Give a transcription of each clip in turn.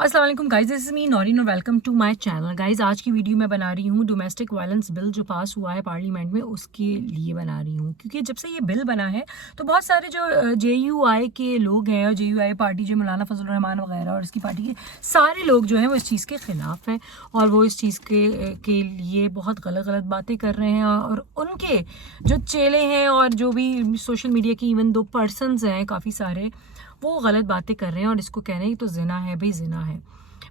अस्सलाम वालेकुम guys, this is me Noreen और welcome to my channel. Guys, आज की वीडियो मैं बना रही हूँ डोमेस्टिक वायलेंस बिल जो पास हुआ है पार्लियामेंट में, उसके लिए बना रही हूँ। क्योंकि जब से ये बिल बना है तो बहुत सारे जो JUI के लोग हैं और JUI पार्टी जो मौलाना फजल रहमान वगैरह और इसकी पार्टी के सारे लोग जो हैं वो इस चीज़ के ख़िलाफ़ हैं और वो इस चीज़ के लिए बहुत गलत बातें कर रहे हैं। और उनके जो चेले हैं और जो भी सोशल मीडिया की इवन 2 पर्सनस हैं काफ़ी सारे, वो गलत बातें कर रहे हैं और इसको कह रहे हैं तो ज़िना है भाई, ज़िना है।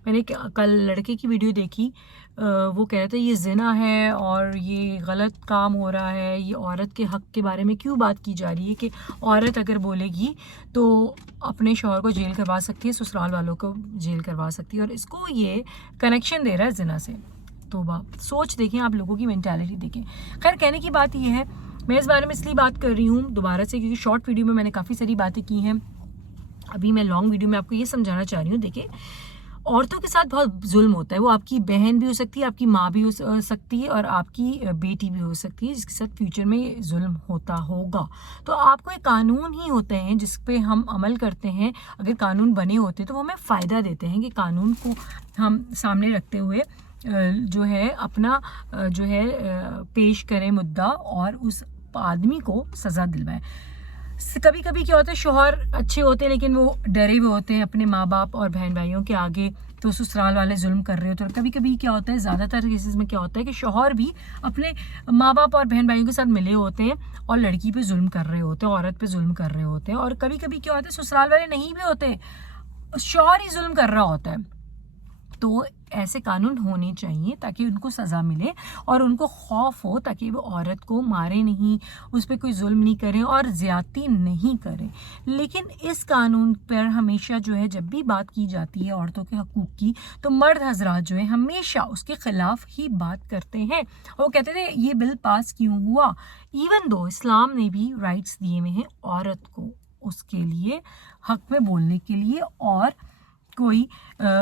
मैंने कल लड़के की वीडियो देखी, वो कह रहे थे ये ज़िना है और ये गलत काम हो रहा है, ये औरत के हक़ के बारे में क्यों बात की जा रही है कि औरत अगर बोलेगी तो अपने शौहर को जेल करवा सकती है, ससुराल वालों को जेल करवा सकती है, और इसको ये कनेक्शन दे रहा है ज़िना से। तो सोच देखें, आप लोगों की मेंटालिटी देखें। खैर, कहने की बात ये है, मैं इस बारे में इसलिए बात कर रही हूँ दोबारा से क्योंकि शॉर्ट वीडियो में मैंने काफ़ी सारी बातें की हैं। अभी मैं लॉन्ग वीडियो में आपको ये समझाना चाह रही हूँ। देखिए, औरतों के साथ बहुत जुल्म होता है। वो आपकी बहन भी हो सकती है, आपकी माँ भी हो सकती है और आपकी बेटी भी हो सकती है जिसके साथ फ्यूचर में जुल्म होता होगा। तो आपको एक कानून ही होते हैं जिस पे हम अमल करते हैं। अगर कानून बने होते तो वो हमें फ़ायदा देते हैं कि कानून को हम सामने रखते हुए जो है अपना जो है पेश करें मुद्दा और उस आदमी को सज़ा दिलवाएं। कभी कभी क्या होता है, शौहर अच्छे होते हैं लेकिन वो डरे हुए होते हैं अपने माँ बाप और बहन भाइयों के आगे, तो ससुराल वाले जुल्म कर रहे होते हैं। और कभी कभी क्या होता है, ज़्यादातर केसेस में क्या होता है कि शौहर भी अपने माँ बाप और बहन भाइयों के साथ मिले होते हैं और लड़की पे जुल्म कर रहे होते हैं, औरत पे जुल्म कर रहे होते हैं। और कभी कभी क्या होता है, ससुराल वाले नहीं भी होते, शौहर ही जुल्म कर रहा होता है। तो ऐसे कानून होने चाहिए ताकि उनको सज़ा मिले और उनको खौफ हो, ताकि वो औरत को मारे नहीं, उस पर कोई जुल्म नहीं करें और ज़्यादती नहीं करें। लेकिन इस कानून पर हमेशा जो है, जब भी बात की जाती है औरतों के हकूक़ की, तो मर्द हजरात जो है हमेशा उसके ख़िलाफ़ ही बात करते हैं। वो कहते थे ये बिल पास क्यों हुआ, इवन दो इस्लाम ने भी राइट्स दिए हुए हैं औरत को उसके लिए हक में बोलने के लिए, और कोई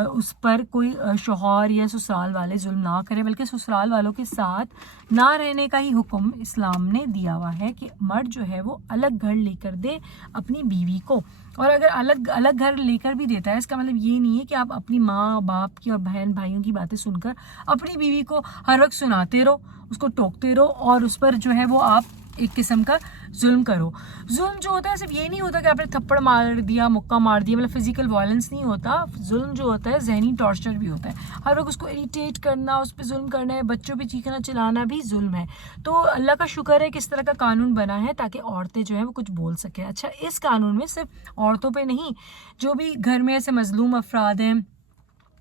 उस पर कोई शौहर या ससुराल वाले जुल्म ना करें, बल्कि ससुराल वालों के साथ ना रहने का ही हुक्म इस्लाम ने दिया हुआ है कि मर्द जो है वो अलग घर लेकर दे अपनी बीवी को। और अगर अलग अलग घर लेकर भी देता है, इसका मतलब ये नहीं है कि आप अपनी माँ बाप की और बहन भाइयों की बातें सुनकर अपनी बीवी को हर वक्त सुनाते रहो, उसको टोकते रहो और उस पर जो है वो आप एक किस्म का जुल्म करो। जुल्म जो होता है सिर्फ ये नहीं होता कि आपने थप्पड़ मार दिया, मुक्का मार दिया, मतलब फिजिकल वायलेंस नहीं होता। जुल्म जो होता है जहनी टॉर्चर भी होता है, हर वक्त उसको इरिटेट करना, उस पर जुल्म करना है, बच्चों पे चीखना चिल्लाना भी जुल्म है। तो अल्लाह का शुक्र है कि इस तरह का कानून बना है ताकि औरतें जो है वो कुछ बोल सकें। अच्छा, इस कानून में सिर्फ औरतों पर नहीं, जो भी घर में ऐसे मजलूम अफराद हैं,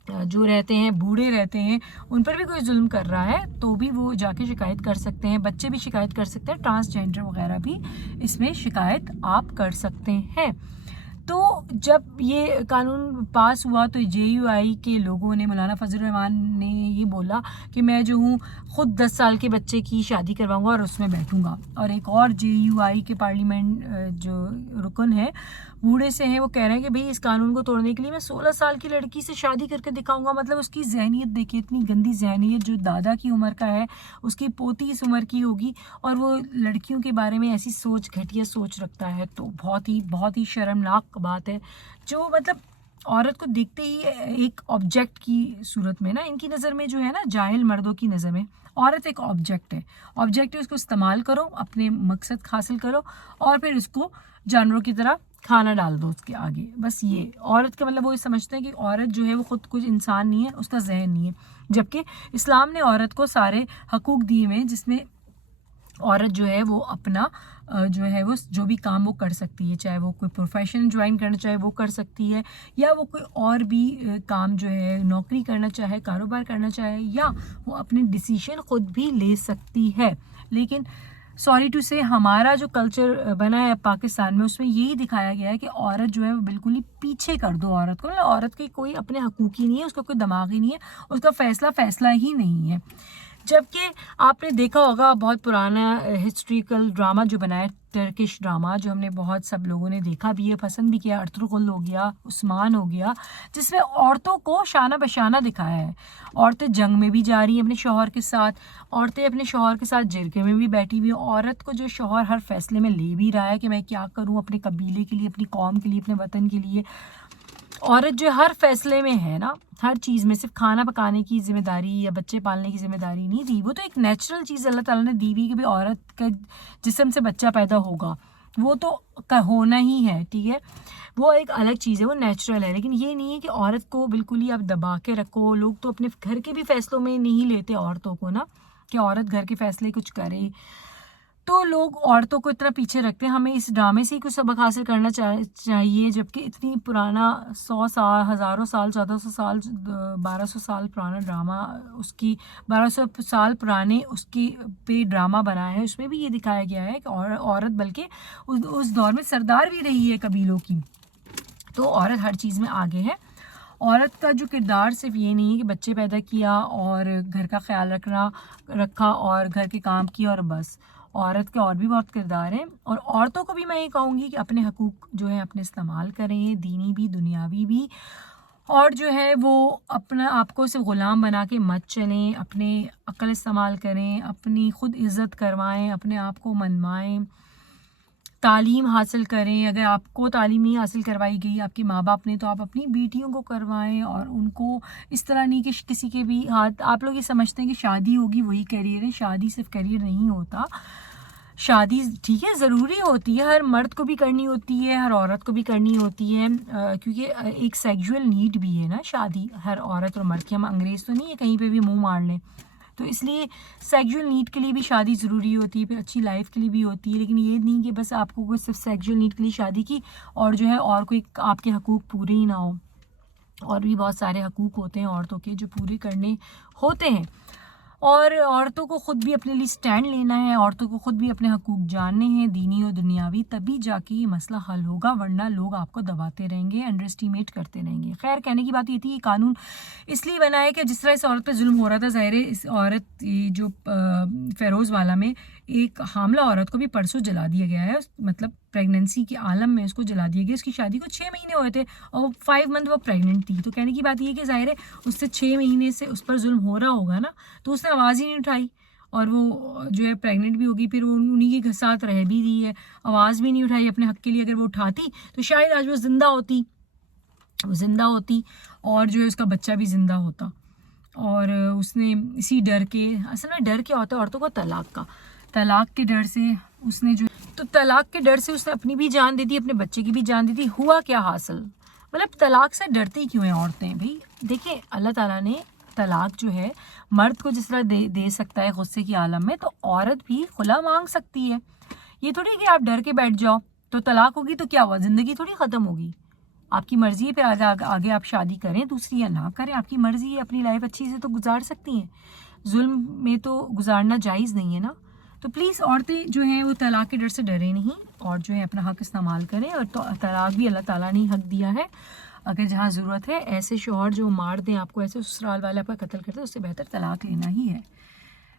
जो रहते हैं, बूढ़े रहते हैं, उन पर भी कोई जुल्म कर रहा है तो भी वो जाके शिकायत कर सकते हैं। बच्चे भी शिकायत कर सकते हैं, ट्रांसजेंडर वगैरह भी इसमें शिकायत आप कर सकते हैं। तो जब ये कानून पास हुआ तो JUI के लोगों ने, मौलाना फजल रहमान ने ये बोला कि मैं जो हूँ ख़ुद 10 साल के बच्चे की शादी करवाऊंगा और उसमें बैठूंगा। और एक और JUI के पार्लियामेंट जो रुकन है, बूढ़े से हैं, वो कह रहे हैं कि भाई इस कानून को तोड़ने के लिए मैं 16 साल की लड़की से शादी करके दिखाऊंगा। मतलब उसकी जहनीत देखिए, इतनी गंदी जहनीत, जो दादा की उम्र का है उसकी पोती इस उम्र की होगी और वो लड़कियों के बारे में ऐसी सोच, घटिया सोच रखता है। तो बहुत ही शर्मनाक बात है, जो मतलब औरत को देखते ही एक ऑब्जेक्ट की सूरत में ना, इनकी नज़र में जो है ना, जाहिल मर्दों की नज़र में औरत एक ऑब्जेक्ट है। उसको इस्तेमाल करो, अपने मकसद हासिल करो और फिर उसको जानवरों की तरह खाना डाल दो उसके आगे। बस ये औरत का मतलब, वो ये समझते हैं कि औरत जो है वो खुद कुछ इंसान नहीं है, उसका जहन नहीं है। जबकि इस्लाम ने औरत को सारे हकूक़ दिए हुए हैं जिसमें औरत जो है वो अपना जो है वो जो भी काम वो कर सकती है, चाहे वो कोई प्रोफेशन ज्वाइन करना चाहे वो कर सकती है, या वो कोई और भी काम जो है, नौकरी करना चाहे, कारोबार करना चाहे, या वो अपने डिसीजन खुद भी ले सकती है। लेकिन सॉरी टू से, हमारा जो कल्चर बना है पाकिस्तान में, उसमें यही दिखाया गया है कि औरत जो है वो बिल्कुल ही पीछे कर दो औरत को। औरत के कोई अपने हकूक़ ही नहीं है, उसका कोई दिमाग ही नहीं है, उसका फैसला ही नहीं है। जबकि आपने देखा होगा बहुत पुराना हिस्ट्रिकल ड्रामा जो बना है, टर्किश ड्रामा, जो हमने बहुत सब लोगों ने देखा भी है, पसंद भी किया, अर्तुगरुल हो गया, उस्मान हो गया, जिसमें औरतों को शाना बशाना दिखाया है। औरतें जंग में भी जा रही हैं अपने शौहर के साथ, औरतें अपने शौहर के साथ जिरके में भी बैठी हुई हैं। औरत को जो शौहर हर फैसले में ले भी रहा है कि मैं क्या करूं अपने कबीले के लिए, अपनी कौम के लिए, अपने वतन के लिए, عورت جو ہر فیصلے میں ہے نا، ہر چیز میں، صرف کھانا پکانے کی ذمہ داری یا بچے پالنے کی ذمہ داری نہیں دی، وہ تو ایک نیچرل چیز اللہ تعالیٰ نے دی ہوئی کہ بھی عورت کا جسم سے بچہ پیدا ہوگا، وہ تو ہونا ہی ہے، ٹھیک ہے، وہ ایک الگ چیز ہے، وہ نیچرل ہے. لیکن یہ نہیں ہے کہ عورت کو بالکل ہی آپ دبا کے رکھو. لوگ تو اپنے گھر کے بھی فیصلوں میں نہیں لیتے عورتوں کو نا، کہ عورت گھر کے فیصلے کچھ کرے، تو لوگ عورتوں کو اتنا پیچھے رکھتے ہیں. ہمیں اس ڈرامے سے ہی کچھ سبق حاصل کرنا چاہیے، جبکہ اتنی پرانا 100 سال، ہزاروں سال، 1400 سال، 1200 سال پرانا ڈرامہ، اس کی 1200 سال پرانے اس کی پہ ڈرامہ بنا ہے. اس میں بھی یہ دکھایا گیا ہے کہ عورت بلکہ اس دور میں سردار بھی رہی ہے قبیلوں کی. تو عورت ہر چیز میں آگے ہے. عورت کا جو کردار صرف یہ نہیں ہے کہ بچے پیدا کیا اور گھر کا خیال رکھا اور گھر کے کام کیا اور بس. عورت کے اور بھی بہت کردار ہیں، اور عورتوں کو بھی میں یہ کہوں گی کہ اپنے حقوق جو ہیں اپنے استعمال کریں، دینی بھی دنیاوی بھی، اور جو ہے وہ اپنا آپ کو صرف غلام بنا کے مت چلیں، اپنے عقل استعمال کریں، اپنی خود عزت کروائیں، اپنے آپ کو منوائیں، تعلیم حاصل کریں. اگر آپ کو تعلیم نہیں حاصل کروائی گئی آپ کے ماں باپ نے، تو آپ اپنی بیٹیوں کو کروائیں، اور ان کو اس طرح نہیں کہ کسی کے بھی ہاتھ. آپ لوگ یہ سمجھتے ہیں کہ شادی ہوگی وہی کیریئر ہے. شادی صرف کیریئر نہیں ہوتا. شادی ٹھیک ہے ضروری ہوتی ہے، ہر مرد کو بھی کرنی ہوتی ہے، ہر عورت کو بھی کرنی ہوتی ہے، کیونکہ ایک سیکجول نیڈ بھی ہے نا شادی ہر عورت اور مرد کی. ہم انگریز تو نہیں ہے کہیں پہ بھی منہ مار لیں. تو اس لیے سیکجول نیڈ کے لیے بھی شادی ضروری ہوتی ہے، پھر اچھی لائف کے لیے بھی ہوتی ہے. لیکن یہ نہیں کہ بس آپ کو کوئی صرف سیکجول نیڈ کے لیے شادی کی اور جو ہے اور کوئی آپ کے حقوق پورے ہی نہ ہو. اور بھی بہت سارے حقوق ہوتے ہیں عورتوں کے جو پورے کرنے ہوتے ہیں. اور عورتوں کو خود بھی اپنے لیے سٹینڈ لینا ہے، عورتوں کو خود بھی اپنے حقوق جاننے ہیں، دینی اور دنیاوی، تبھی جا کے یہ مسئلہ حل ہوگا. ورنہ لوگ آپ کو دباتے رہیں گے، انڈر اسٹیمیٹ کرتے رہیں گے. خیر کہنے کی بات یہ تھی، یہ قانون اس لیے بنا ہے کہ جس طرح اس عورت پہ ظلم ہو رہا تھا، ظاہر ہے اس عورت جو فیروز والا میں ایک حاملہ عورت کو بھی پرسوں جلا دیا گیا ہے، مطلب پریگننسی کے عالم میں اس کو جلا دیا گیا. اس کی شادی کو 6 مہینے ہوئے تھے اور 5 منتھ وہ پریگننٹ تھی. تو کہنے کی بات یہ ہے کہ ظاہر ہے اس سے 6 مہینے سے اس پر ظلم ہو رہا ہوگا نا، تو اس نے آواز ہی نہیں اٹھائی، اور وہ جو ہے پریگننٹ بھی ہوگی، پھر وہ انہیں کے ساتھ رہ بھی رہی ہے، آواز بھی نہیں اٹھائی اپنے حق کے لیے. اگر وہ اٹھاتی تو شاید آج وہ زندہ ہوتی اور جو ہے اس کا بچہ بھی زندہ ہوتا. اور اس نے اسی ڈر کے، اصل میں ڈر کیا ہوتا ہے عورتوں کو؟ طلاق کے ڈر سے اس نے طلاق کے ڈر سے اس نے اپنی بھی جان دے دی، اپنے بچے کی بھی جان دے دی. ہوا کیا حاصل؟ مطلب طلاق سے ڈرتی کیوں ہیں عورتیں؟ بھائی دیکھیں، اللہ تعالیٰ نے طلاق جو ہے مرد کو جس طرح دے سکتا ہے غصے کی عالم میں، تو عورت بھی خلا مانگ سکتی ہے. یہ تھوڑی کہ آپ ڈر کے بیٹھ جاؤ تو طلاق ہوگی تو کیا ہوا، زندگی تھوڑی ختم ہوگی. آپ کی مرضی ہے، پھر آگے آپ شادی کریں دوسری یا نہ کریں، آپ کی مرضی ہے. اپنی لائف اچھی سے تو گزار سکتی ہیں، ظلم میں تو گزارنا جائز نہیں ہے نا. تو پلیز عورتیں جو ہیں وہ طلاق کے ڈر سے ڈریں نہیں، اور جو ہے اپنا حق استعمال کریں. اور طلاق بھی اللہ تعالیٰ نے حق دیا ہے. اگر جہاں ضرورت ہے، ایسے شوہر جو مار دیں آپ کو، ایسے سسرال والے آپ کا قتل کرتے ہیں، اس سے بہتر طلاق لینا ہی ہے.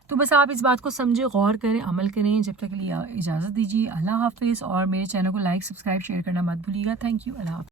تو بس آپ اس بات کو سمجھیں، غور کریں، عمل کریں. جب تک کے لیے اجازت دیجیے. اللہ حافظ. اور میرے چینل کو لائک، سبسکرائب، شیئر کرنا مت بھولیے گا. Thank you. اللہ حافظ.